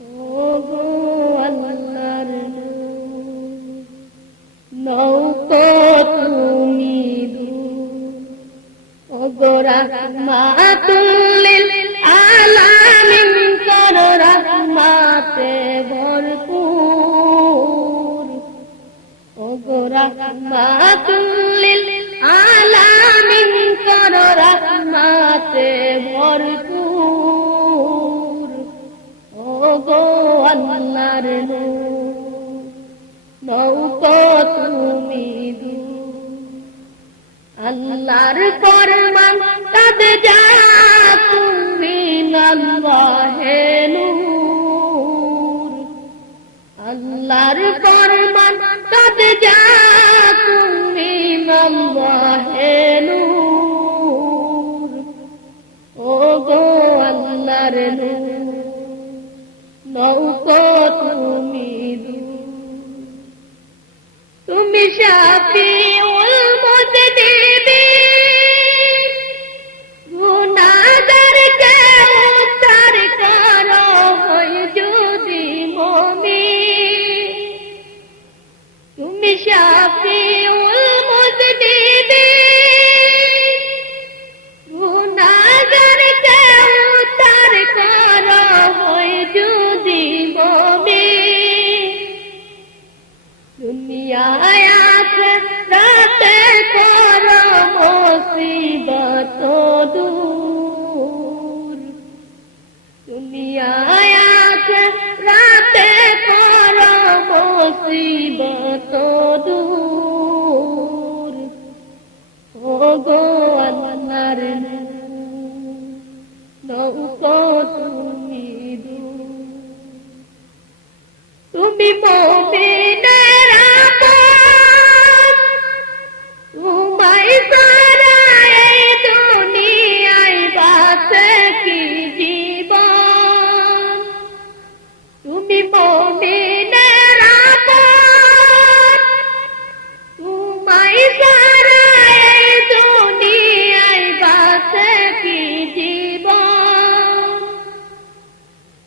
ও নূর নৌকো তুমি আল্লাহর ফরমান তদ যা তুমি আল্লাহে আল্লাহর ফরমান যা তুমি আল্লাহে ও গো আল্লাহর নূর। তুমি দূর মুসিবত দূর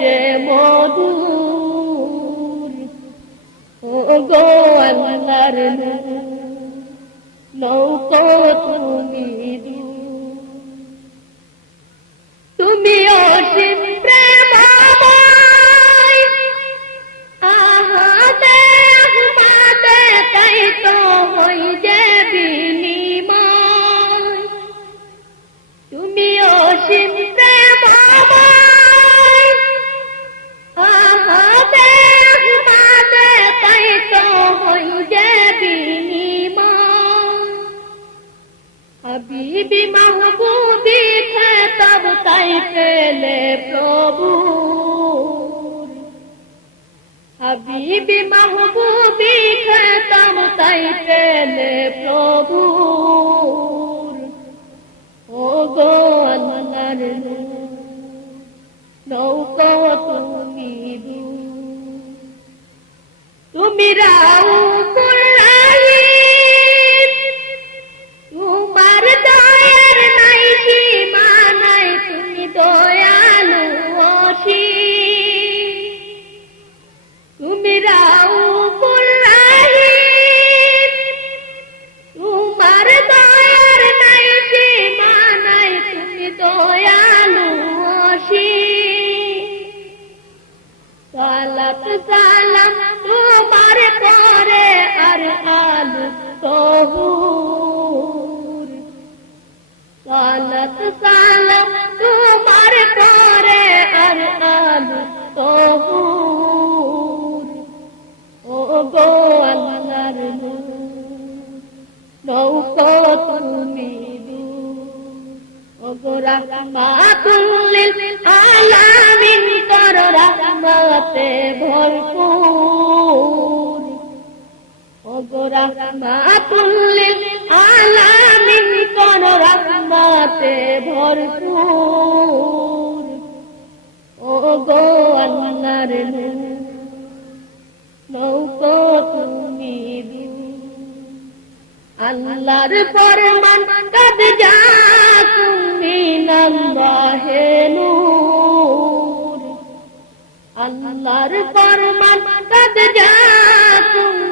যে মধুর। গো আল্লাহর নৌকো তুমি তুমি অসীম আহাদে আহমাদে তাই তো হই যে হাবিবি মাহবুবি খতম তাই পেলে প্রভু ও গো আল্লাহর নৌকা তুমি তুমি রাউ সালাম তোমার পরে আর আল তহুর সালাত সালাম তোমার তুমি ওগোরা মাতুলিল আলামিন। কর রহমতে ভরপুর। ওগোরা মাতুলিল আলামিন কর রহমতে ভরপুর। ওগো আল্লাহর নৌকো তুমি আল্লাহর ফরমান, কদ যা তুমি নন্দাহে নূর। আল্লাহর ফরমান কাদ যা তুমি।